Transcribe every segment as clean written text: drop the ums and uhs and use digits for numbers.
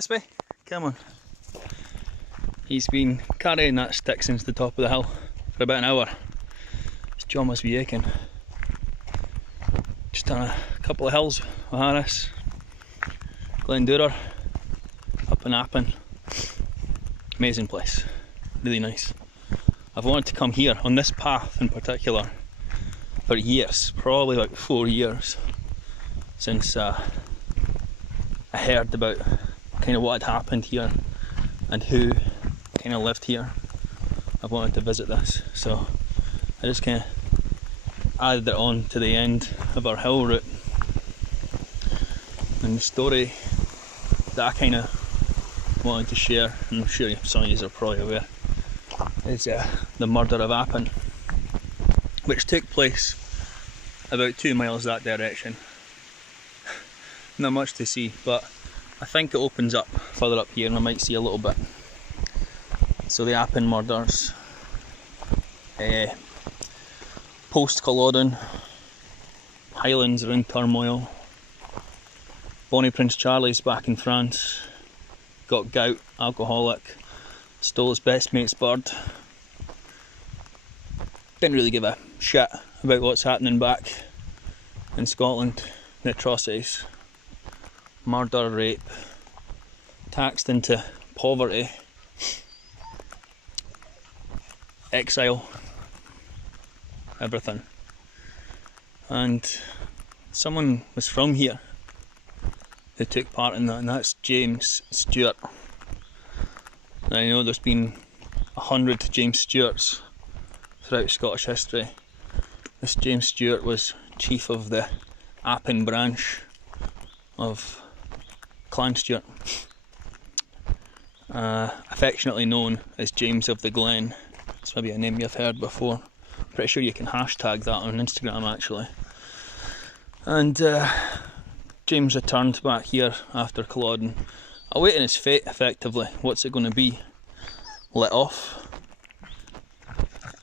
This way, come on. He's been carrying that stick since the top of the hill for about an hour. His jaw must be aching. Just done a couple of hills with Harris, Glen Douror, up in Allan. Amazing place, really nice. I've wanted to come here on this path in particular for years, probably like 4 years, since I heard about kind of what had happened here and who kind of lived here. I've wanted to visit this, so I just kind of added it on to the end of our hill route. And the story that I kind of wanted to share, and I'm sure some of you are probably aware, is the murder of Allan, which took place about 2 miles that direction. Not much to see, but I think it opens up further up here and I might see a little bit. So the Allan murders, post Culloden, Highlands are in turmoil, Bonnie Prince Charlie's back in France, got gout, alcoholic, stole his best mate's bird, didn't really give a shit about what's happening back in Scotland, the atrocities, murder, rape, taxed into poverty, exile, everything. And someone was from here who took part in that, and that's James Stewart. Now, I know there's been 100 James Stewarts throughout Scottish history. This James Stewart was chief of the Allan branch of Clan Stewart, affectionately known as James of the Glen. It's maybe a name you've heard before. Pretty sure you can hashtag that on Instagram actually. And James returned back here after Culloden, awaiting his fate effectively. What's it going to be? Let off?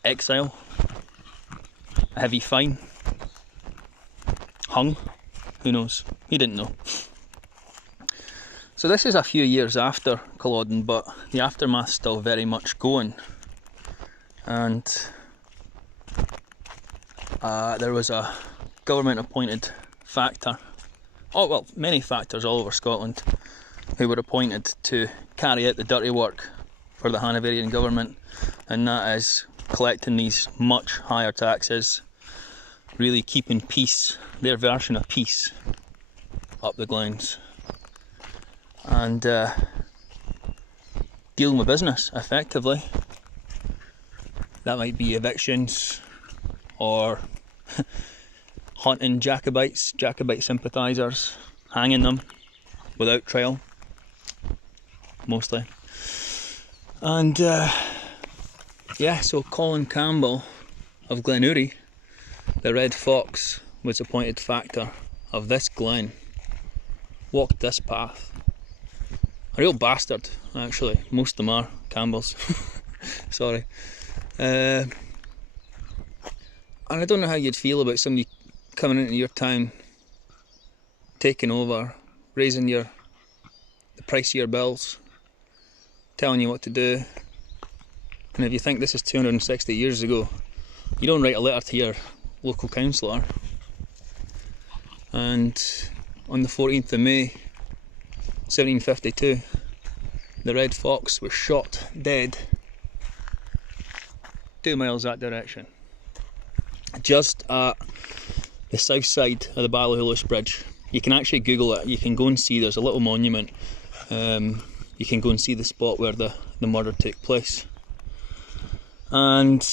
Exile? A heavy fine? Hung? Who knows? He didn't know. So this is a few years after Culloden, but the aftermath's still very much going. And there was a government appointed factor, many factors all over Scotland, who were appointed to carry out the dirty work for the Hanoverian government, and that is collecting these much higher taxes, really keeping peace, their version of peace, up the glens, and dealing with business effectively. That might be evictions or hunting Jacobites, Jacobite sympathisers, hanging them without trial, mostly. And yeah, so Colin Campbell of Glenurry, the Red Fox, was appointed factor of this glen, walked this path. A real bastard, actually. Most of them are Campbells. Sorry. And I don't know how you'd feel about somebody coming into your town, taking over, raising the price of your bills, telling you what to do. And if you think this is 260 years ago, you don't write a letter to your local councillor. And on the 14th of May 1752, the Red Fox was shot dead 2 miles that direction, just at the south side of the Ballyhulus Bridge. You can actually Google it, you can go and see, there's a little monument, you can go and see the spot where the murder took place. And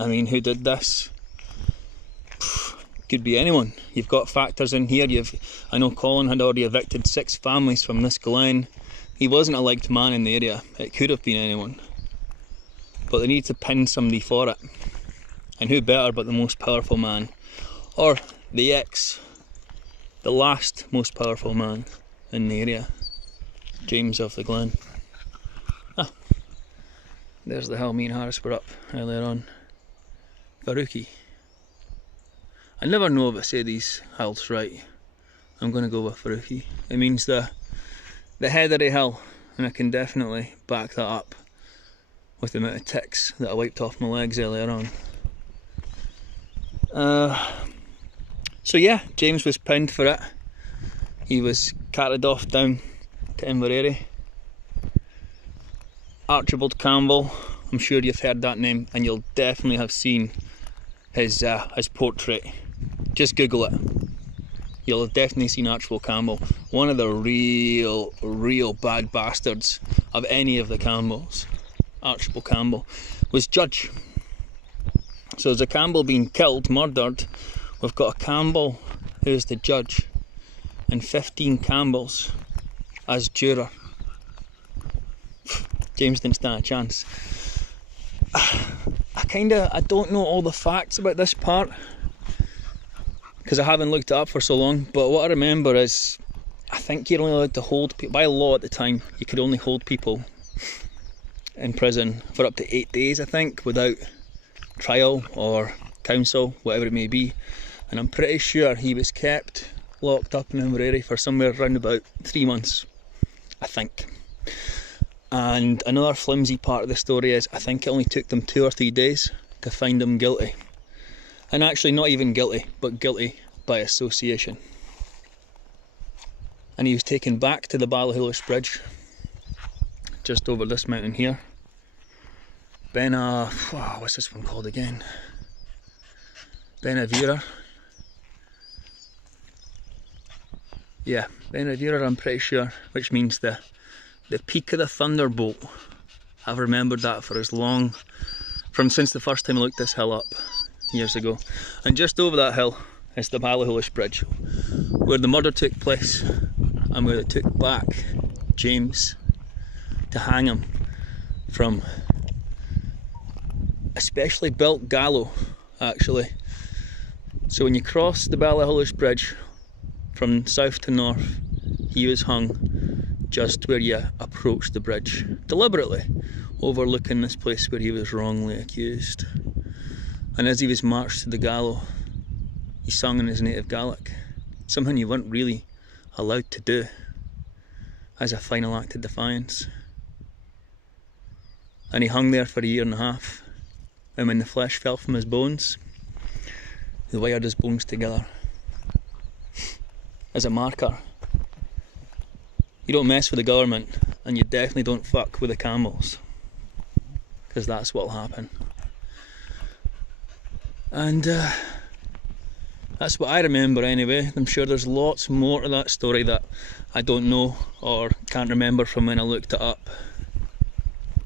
I mean, who did this? Could be anyone. You've got factors in here. I know Colin had already evicted 6 families from this glen. He wasn't a liked man in the area. It could have been anyone, but they need to pin somebody for it, and who better but the most powerful man, or the last most powerful man in the area, James of the Glen. There's the hill me and Harris were up earlier on. Faruqi. I never know if I say these hills right. I'm going to go with Faruqi. It means the the heathery hill, and I can definitely back that up with the amount of ticks that I wiped off my legs earlier on. So yeah, James was pinned for it. He was carried off down to Inveraray. Archibald Campbell, I'm sure you've heard that name, and you'll definitely have seen his portrait. Just Google it. You'll have definitely seen Archibald Campbell. One of the real bad bastards of any of the Campbells. Archibald Campbell was judge. So there's a Campbell being killed, murdered. We've got a Campbell who's the judge, and 15 Campbells as juror. James didn't stand a chance. I don't know all the facts about this part because I haven't looked it up for so long, but what I remember is I think you're only allowed to hold people, by law at the time, you could only hold people in prison for up to 8 days, I think, without trial or counsel, whatever it may be. And I'm pretty sure he was kept locked up in Inveraray for somewhere around about 3 months, I think. And another flimsy part of the story is I think it only took them 2 or 3 days to find him guilty. And actually not even guilty, but guilty by association. And he was taken back to the Ballahullish Bridge, just over this mountain here. What's this one called again? Benavira. Yeah, Benavira, I'm pretty sure, which means the peak of the thunderbolt. I've remembered that for as long, since the first time I looked this hill up years ago. And just over that hill is the Ballahullish Bridge, where the murder took place and where they took back James to hang him from a specially built gallows, actually. So when you cross the Ballahullish Bridge from south to north, he was hung just where you approach the bridge, deliberately overlooking this place where he was wrongly accused. And as he was marched to the gallows, he sung in his native Gaelic, something you weren't really allowed to do, as a final act of defiance. And he hung there for 1.5 years, and when the flesh fell from his bones, they wired his bones together as a marker. You don't mess with the government, and you definitely don't fuck with the Campbells, because that's what'll happen. And that's what I remember anyway. I'm sure there's lots more to that story that I don't know or can't remember from when I looked it up.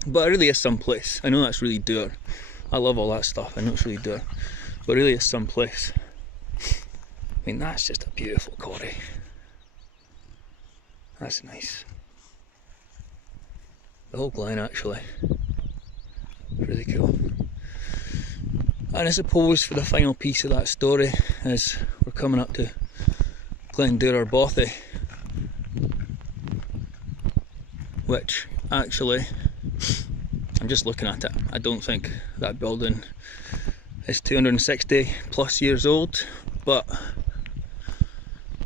But it really is someplace. I know that's really Douror. I love all that stuff. I know it's really Douror. But it really is someplace. I mean, that's just a beautiful quarry. That's nice. The whole Glen, actually. Really cool. And I suppose for the final piece of that story, as we're coming up to Glen Douror Bothy, which actually, I'm just looking at it, I don't think that building is 260 plus years old, but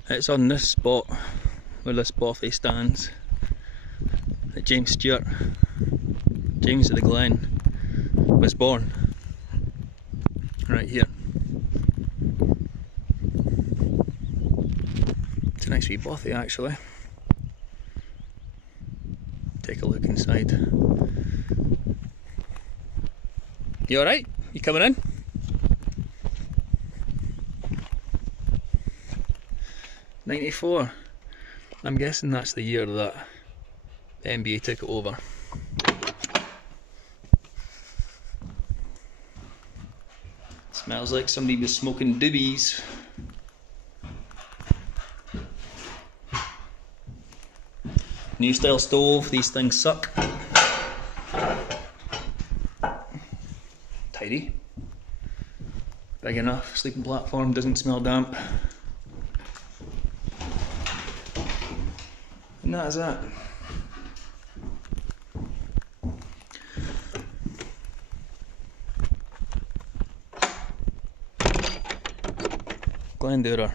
it's on this spot where this Bothy stands that James Stewart, James of the Glen, was born. Right here. It's a nice wee Bothy, actually. Take a look inside. You alright? You coming in? '94. I'm guessing that's the year that the NBA took it over. Smells like somebody was smoking doobies. New style stove, these things suck. Tidy. Big enough, sleeping platform, doesn't smell damp. And that is that. Glen Douror.